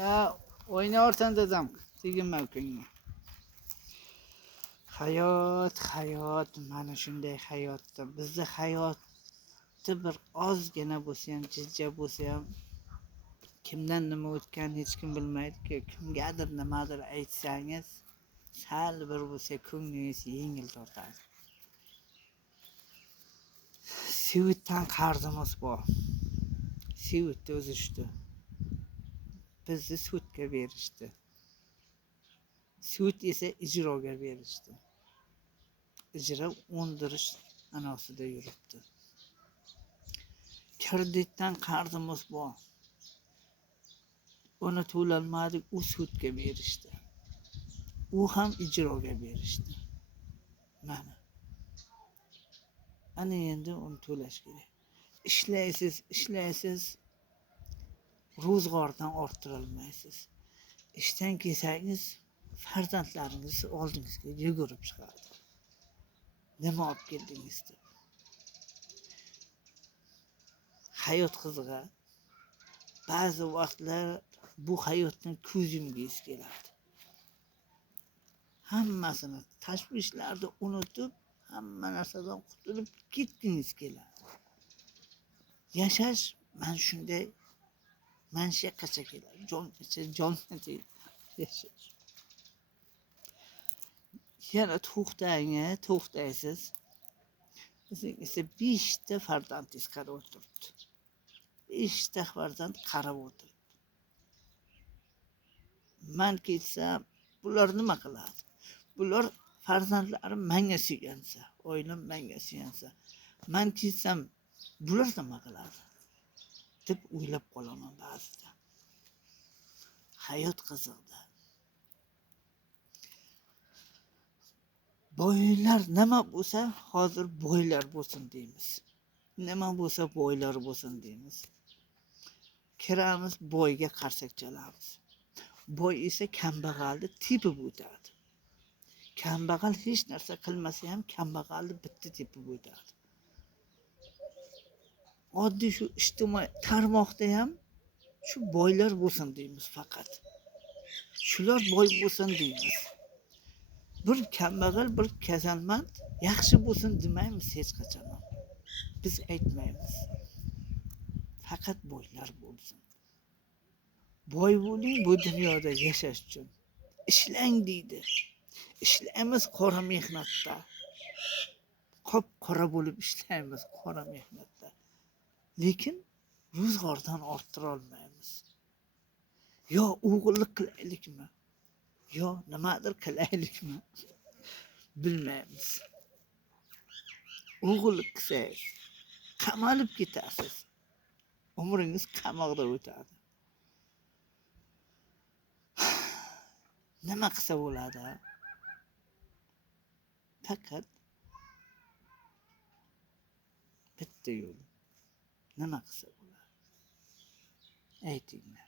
Ya o'ynayorsan dedim. Teginma ukangga. Hayot mana shunday hayotda bizni hayotni bir ozgina bo'lsa ham, jijja bo'lsa ham kimdan nima o'tgan hech kim bilmaydi-ku. Kimgadir nimadir aytsangiz, sal bir bo'lsa ko'nglingiz yengil tortadi. Sivitdan qarzimiz bor. Sivitni o'zishdi. Bizni sudga berishdi. Sud esa ijroga berishdi. Ijro o'ndirish anosida yuribdi. Kreditdan qarzimiz bor. Uni to'lolmadik, u sudga berishdi. U ham ijroga berishdi. Ana endi uni to'lash kerak. Ishlaysiz, ro'zg'ordan orttirolmaysiz. Ishdan kelsangiz, farzandlaringiz oldingizga yugurib chiqadi. Nima olib keldingiz deb. Hayot qizig'i. Ba'zi vaqtlar bu hayotdan ko'z yumgingiz keladi. Hammasini, tashvishlarni unutib, hamma narsadan qutulib ketgingiz keladi. Yashash mana shunday manshaqacha keladi. Jonga yashash. Yana to'xtaysiz. Sizning esa 5 ta farzandingiz qarab o'tiribdi. 5 ta farzand qarab o'tiribdi. Men ketsam, bular nima qiladi? Bular farzandlarim menga suyansa, oilam menga suyansa, men ketsam, bular nima qiladi? deb o'ylab qolaman ba'zida. Hayot qiziqdi. Boylar nima bo'lsa, hozir boylar bo'lsin deymiz. Nima bo'lsa boylar bo'lsin deymiz. Kiramiz, boyga qarsak chalamiz. Boy esa kambag'alni tepib o'tadi. Kambag'al hech narsa qilmasa ham kambag'alni bitta tepib o'tadi. Oddiy shu ijtimoiy tarmoqda ham shu boylar bo'lsin deymiz faqat. Shular boy bo'lsin deymiz. Bir kambag'al, bir kasalmand yaxshi bo'lsin demaymiz hech qachon. Biz aytmaymiz. Faqat boylar bo'lsin. Boy bo'ling bu dunyoda yashash uchun. Ishlang deydi. Ishlaymiz qora mehnatda. Qop-qora bo'lib ishlaymiz qora mehnatda. Lekin ro'zg'ordan orttira olmaymiz. Yo o'g'illik qilaylikmi? Yo nimadir qilaylikmi? Bilmaymiz. O'g'illik qilsangiz qamalib ketasiz. Umringiz qamoqda o'tadi. Nima qilsa bo'ladi? Faqat bitta yo'l. Nima qilsa bo'ladi? Aytinglar.